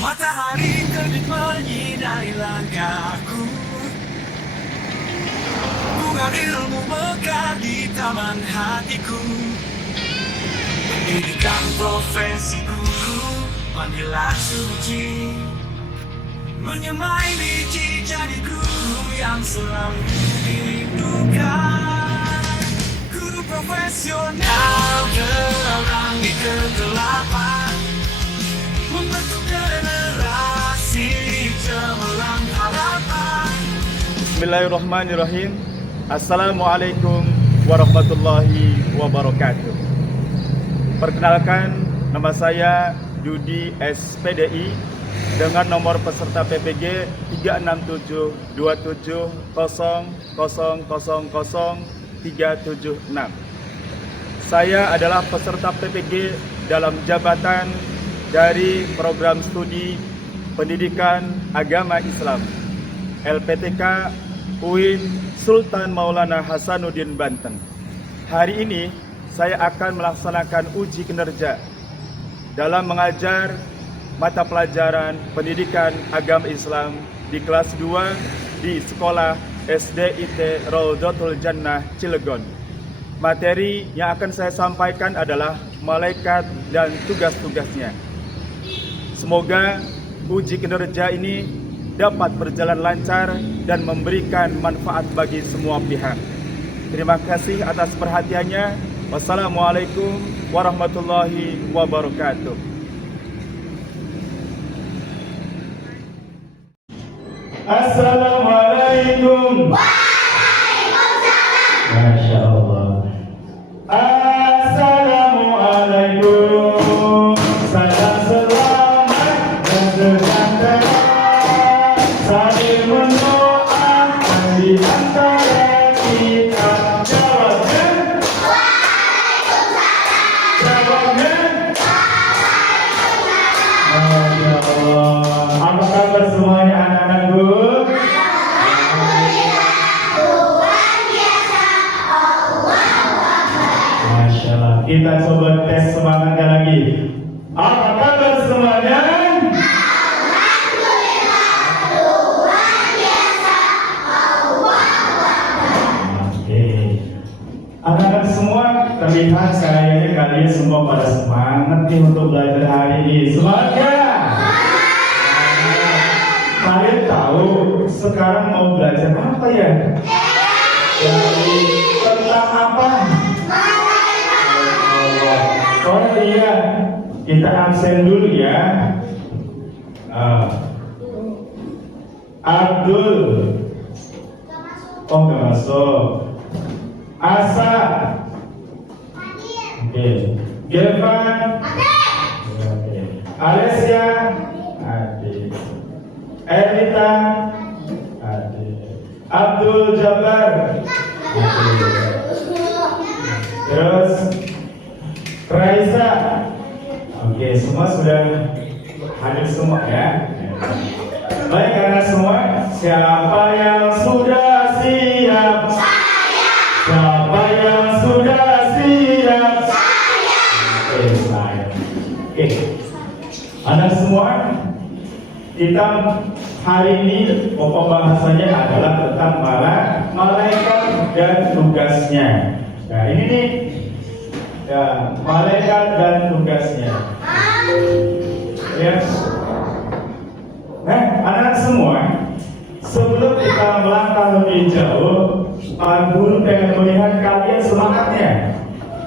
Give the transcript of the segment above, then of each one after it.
Matahari terbit menyinari langkahku. Bunga ilmu mekar di taman hatiku. Pendidikan profesi guru, panggilan suci. Menyemai biji jadi guru yang selalu dirindukan. Guru profesional terangi kegelapan, membentuk generasi cemerlang harapan. Bismillahirrahmanirrahim. Assalamualaikum warahmatullahi wabarakatuh. Perkenalkan, nama saya Yudi SPDI dengan nomor peserta PPG 3672700000376. Saya adalah peserta PPG dalam jabatan dari Program Studi Pendidikan Agama Islam LPTK UIN Sultan Maulana Hasanuddin Banten. Hari ini saya akan melaksanakan uji kinerja dalam mengajar mata pelajaran Pendidikan Agama Islam di kelas 2 di Sekolah SDIT Raudhatul Jannah Cilegon. Materi yang akan saya sampaikan adalah malaikat dan tugas-tugasnya. Semoga uji kinerja ini dapat berjalan lancar dan memberikan manfaat bagi semua pihak. Terima kasih atas perhatiannya. Wassalamualaikum warahmatullahi wabarakatuh. Assalamualaikum. Waalaikumsalam. Masya Allah. Assalamualaikum. Salam selamat dan sejahtera. Saling mendoakan di antara kita. Jawabnya. Waalaikumsalam. Jawabnya. Masya Allah. Apa kabar semuanya anak-anakku? Masya Allah. Kita coba tes semangatnya lagi. Apa kabar semuanya? Anak-anak semua, terlihat kayaknya kalian semua pada semangat nih untuk belajar hari ini. Semangat ya? Kalian tahu sekarang mau belajar apa ya? Jadi tentang apa? Oh iya, kita absen dulu ya. Abdul. Oh nggak masuk. Asa. Oke. Girvan. Oke. Alessia. Adik. Erita. Adik. Abdul Jabbar. Adik. Terus Raisa. Oke, semua sudah hadir semua ya. Baik karena semua, siapa yang sudah siap? Siapa yang sudah siap? Oke, saya. Oke. Anak semua, kita hari ini pembahasannya adalah tentang malaikat dan tugasnya. Nah, ini nih. Ya, malaikat dan tugasnya. Ya. Anak semua, sebelum kita melangkah lebih jauh, Pak Guru pengen melihat kalian semangatnya.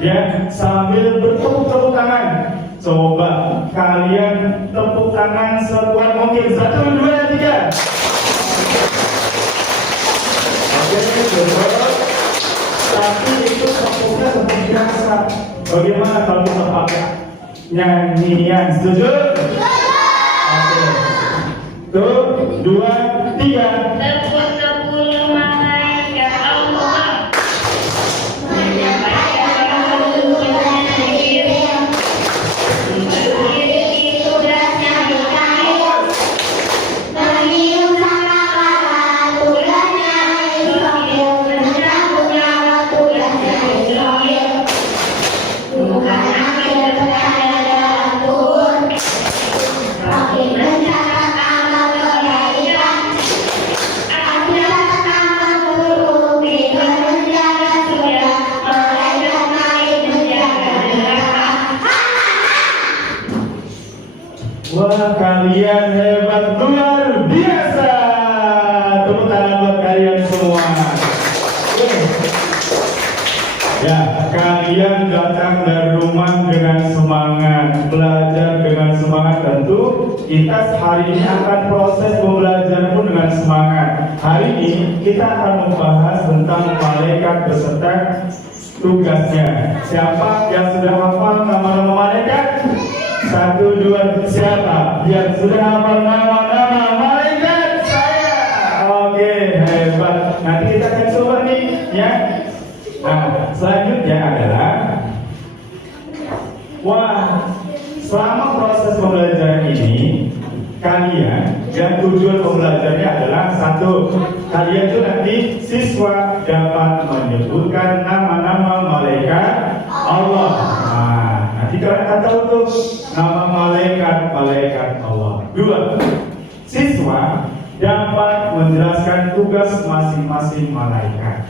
Ya, sambil bertepuk tangan. Coba kalian tepuk tangan sekuat mungkin. 1, 2, 3. Oke, coba. Tapi itu tepuknya seperti biasa. Bagaimana kalau kita pakai nyanyian? Setuju? Oke. 1, 2, 3. Tepuk-tepuk malaikat Allah. Menyampaikan tugasnya berdiri tugasnya dikait. Mengirim sama para tugasnya dipanggil. Mencabut nyawa tugasnya dipanggil. Bukan akhir berada dalam kubur. Tapi Wah, kalian hebat luar biasa. Tepuk tangan buat kalian semua. Ya, kalian datang dari rumah dengan semangat, belajar dengan semangat. Tentu kita hari ini akan proses pembelajaran pun dengan semangat. Hari ini kita akan membahas tentang malaikat beserta tugasnya. Siapa yang sudah hafal nama-nama malaikat? 1, 2, siapa yang sudah hafal nama-nama malaikat? Saya. Oke, hebat. Nanti kita akan coba nih, ya. Nah, selanjutnya adalah selama proses pembelajaran ini kalian yang tujuan pembelajarannya adalah 1, kalian tuh nanti siswa dapat menyebutkan nama-nama malaikat Allah. Nah, nanti kalian akan tahu tuh nama malaikat Allah. 2, siswa dapat menjelaskan tugas masing-masing malaikat.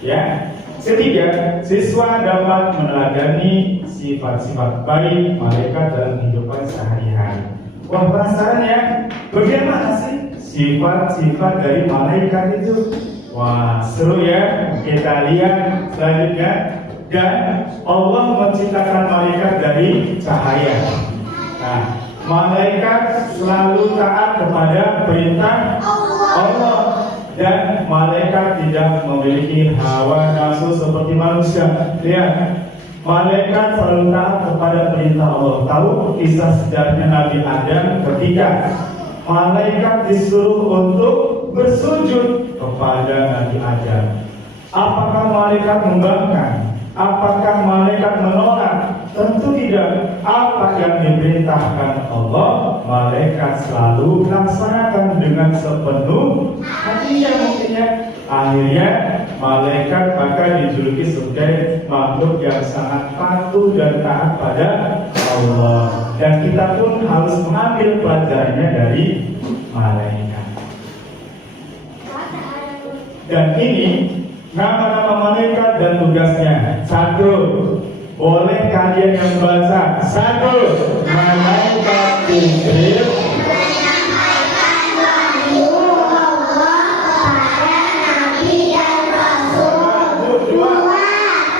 Ya. 3, siswa dapat meneladani sifat-sifat baik malaikat dalam kehidupan sehari-hari. Wah, penasaran ya? Bagaimana sih sifat-sifat dari malaikat itu? Wah, seru ya? Kita lihat selanjutnya. Dan Allah menciptakan malaikat dari cahaya. Nah, malaikat selalu taat kepada perintah Allah. Dan malaikat tidak memiliki hawa nafsu seperti manusia. Lihat, malaikat selalu taat kepada perintah Allah. Tahu kisah sejarahnya Nabi Adam ketika malaikat disuruh untuk bersujud kepada Nabi Adam. Apakah malaikat membangkang? Apakah malaikat menolak? Tentu tidak. Apa yang diperintahkan Allah, malaikat selalu laksanakan dengan sepenuh hatinya mungkinnya. Akhirnya malaikat maka dijuluki sebagai makhluk yang sangat patuh dan taat pada Allah. Dan kita pun harus mengambil pelajarannya dari malaikat. Dan ini nama-nama malaikat dan tugasnya. 1, boleh kalian yang membaca. 1, malaikat Jibril menyampaikan wahyu Allah kepada Nabi dan Rasul. 2,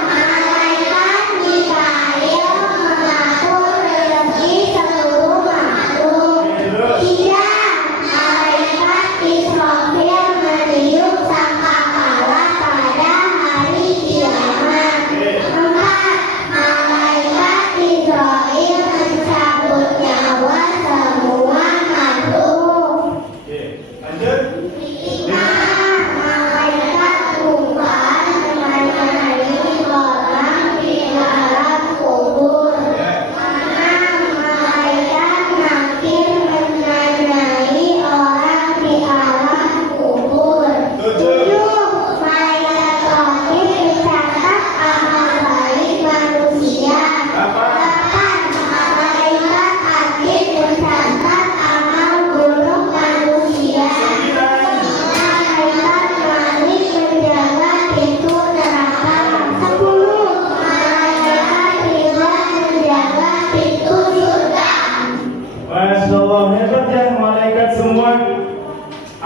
malaikat Mikail mengatur rezeki seluruh makhluk. 3, malaikat Israfil meniup sangkakala pada hari kiamat. 4, malaikat Israfil mencabut nyawa semua makhluk. Lanjut. 5, malaikat Tuhan melayani orang di alam kubur. 6, malaikat nakir menanyai orang di alam kubur. 7, malaikat raqib mencatat amal baik manusia. 8, malaikat atid mencatat amal buruk manusia. 9, malaikat manik menjaga pintu neraka. 10, malaikat ridwan menjaga pintu surga. Masya Allah, hebat ya malaikat semua.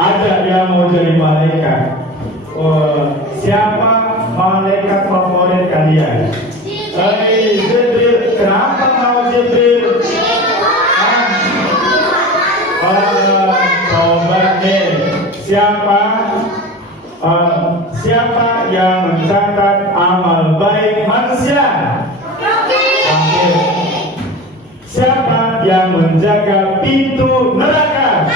Ada yang mau jadi malaikat. Siapa malaikat favorit kalian? Jibril. Kenapa mau Jibril? Coba nih, siapa yang mencatat amal baik manusia? Oke. Siapa yang menjaga pintu neraka?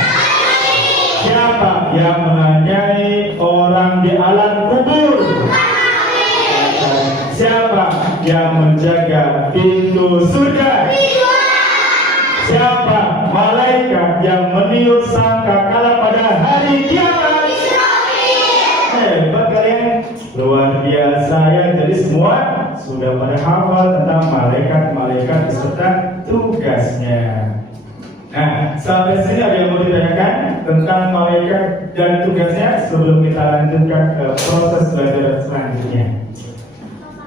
Siapa yang menanyai orang di alam kubur? Siapa yang menjaga pintu surga? Siapa malaikat yang meniup sangkakala pada hari kiamat? Hebat kalian, luar biasa ya. Jadi semua sudah pada hafal tentang malaikat-malaikat beserta tugasnya. Nah, sampai sini ada yang mau ditanyakan tentang malaikat dan tugasnya sebelum kita lanjutkan ke proses belajar selanjutnya.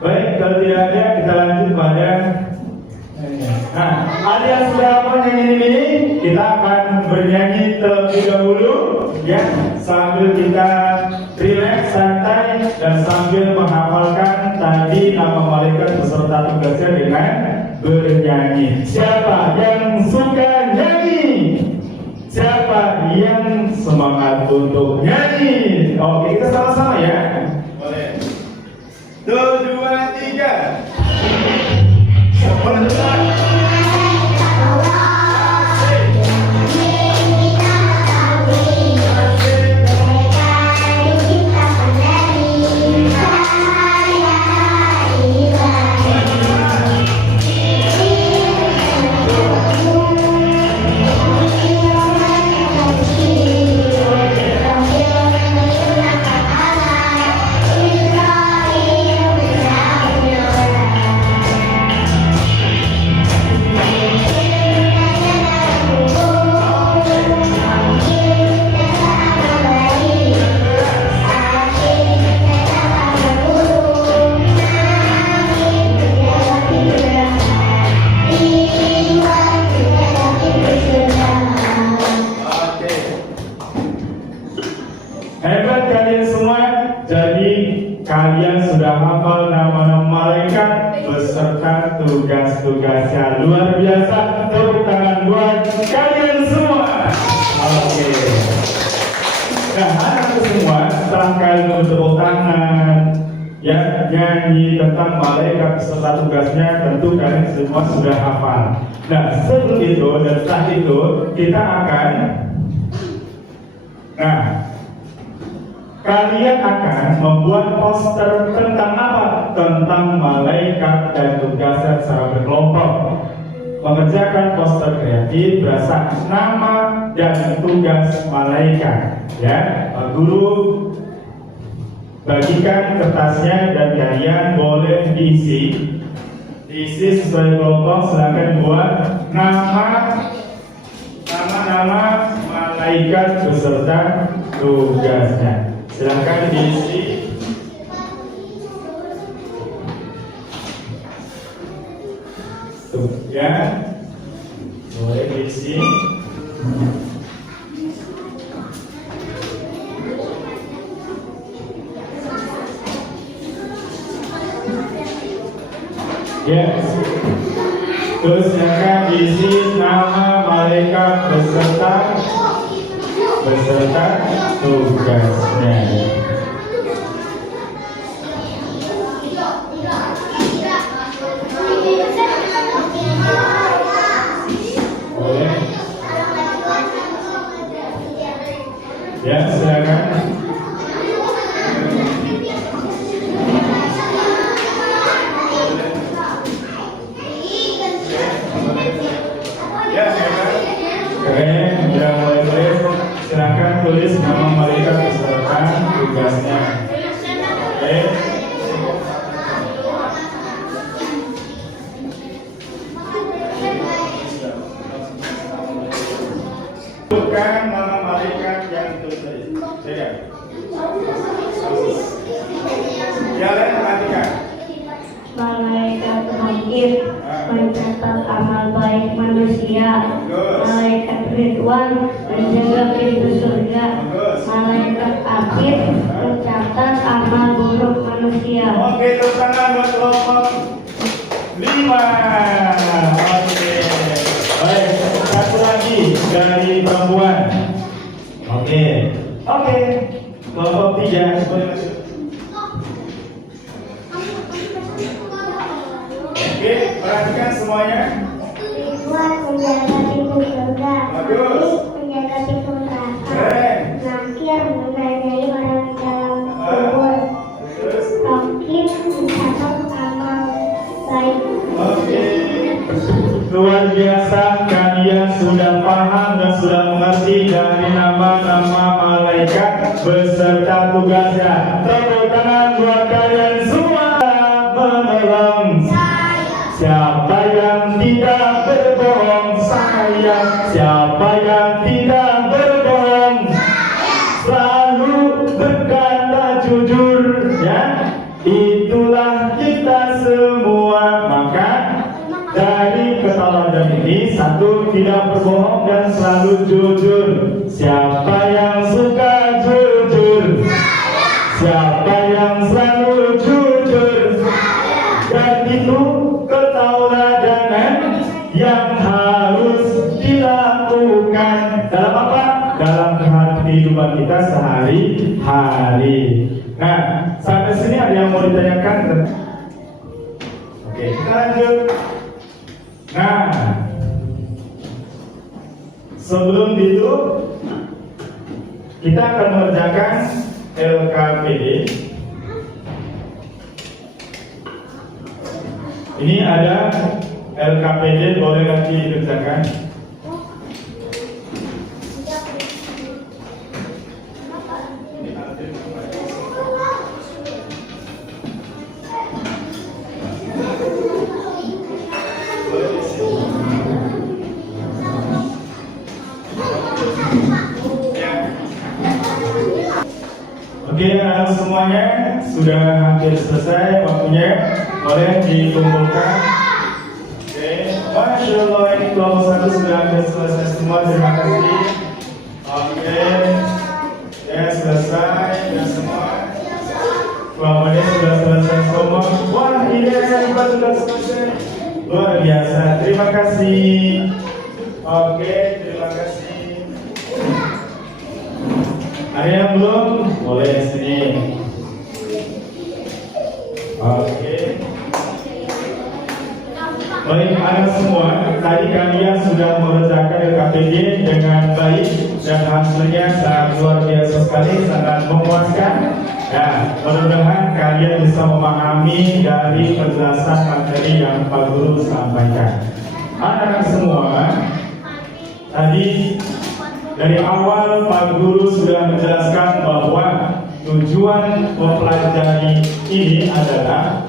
Baik, kalau tidak ada kita lanjut pada. Nah, ada yang sudah apa yang ini? kita akan bernyanyi terlebih dahulu, ya, sambil kita rileks, santai, dan sambil menghafalkan tadi nama malaikat beserta tugasnya dengan bernyanyi. Siapa yang suka nyanyi? Siapa yang semangat untuk nyanyi? Oke, kita sama-sama ya. Boleh. 1, 2, 3. Sebentar. Hebat kalian semua. Jadi kalian sudah hafal nama-nama malaikat beserta tugas-tugasnya. Luar biasa. Tepuk tangan buat kalian semua. Oke. Nah, anak semua, setelah kalian bertepuk tangan, ya, nyanyi tentang malaikat beserta tugasnya, tentu kalian semua sudah hafal. Nah, sebelum itu dan setelah itu kita akan, kalian akan membuat poster tentang apa? Tentang malaikat dan tugasnya secara berkelompok. Mengerjakan poster kreatif berdasarkan nama dan tugas malaikat. Ya, guru bagikan kertasnya dan kalian boleh diisi sesuai kelompok. Silakan buat nama malaikat beserta tugasnya. Silakan diisi. Ya, boleh diisi. Yes. Terus silakan diisi nama malaikat beserta tugasnya. Boleh? Ya, silakan. Keren, udah mulai tulis. Silakan tulis nama malaikat beserta tugasnya. Oke. Bukan nama malaikat yang ditulis tadi. Silakan. Ya, perhatikan. Malaikat hakim mencatat amal baik manusia. Malaikat Ridwan menjaga pintu surga. Malaikat Atid mencatat amal buruk manusia. Oke, tepuk tangan buat kelompok 5. Oke. Baik, satu lagi dari perempuan. Oke. Kelompok 3 boleh masuk. Oke, perhatikan semuanya. Ridwan menjaga pintu surga. Bagus. Atid menjaga pintu neraka. Keren. Nakir menanyai orang di dalam kubur. Terus. Hakim mencatat amal baik. Oke. Luar biasa, kalian sudah paham dan sudah mengerti dari nama-nama malaikat beserta tugasnya. Tepuk tangan buat kalian semua. Menolong. Siapa yang tidak berbohong? Saya. Siapa yang tidak berbohong? Selalu berkata jujur, ya. Itulah kita semua. Maka dari keteladan ini satu Satu, tidak berbohong dan selalu jujur. Siapa yang suka jujur? Siapa yang selalu jujur? Dan itu ketauladanan yang harus dilakukan dalam apa? Dalam kehidupan kita sehari-hari. Nah, sampai sini ada yang mau ditanyakan? Oke, kita lanjut. Nah, sebelum itu kita akan mengerjakan LKPD. Ini ada LKPD, boleh lagi dikerjakan. Oke, semuanya sudah hampir selesai waktunya, boleh dikumpulkan. Oke, Masya Allah, ini kelompok 1 sudah hampir selesai semua, terima kasih. Oke, ya selesai, ya semua. Kelompoknya sudah selesai semua. Wah, ini hebat, sudah selesai. Luar biasa, terima kasih. Oke, terima kasih. Ada yang belum? Boleh sini. Oke. Baik, anak semua, tadi kalian sudah mengerjakan LKPD dengan baik dan hasilnya sangat luar biasa sekali, sangat memuaskan. Nah, mudah-mudahan kalian bisa memahami dari penjelasan materi yang Pak Guru sampaikan. Anak-anak semua, tadi dari awal Pak Guru sudah menjelaskan bahwa tujuan mempelajari ini adalah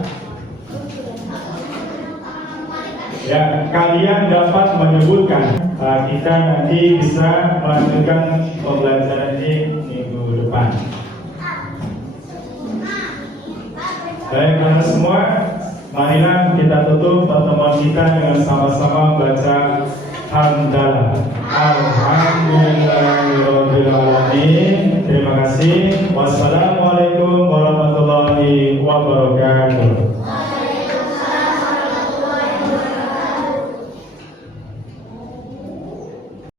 ya, kalian dapat menyebutkan. Kita nanti bisa melanjutkan pembelajaran ini minggu depan. Baik, anak semua, marilah kita tutup pertemuan kita dengan sama-sama baca hamdalah. Alhamdulillahirobbilalamin. Terima kasih. Wassalamualaikum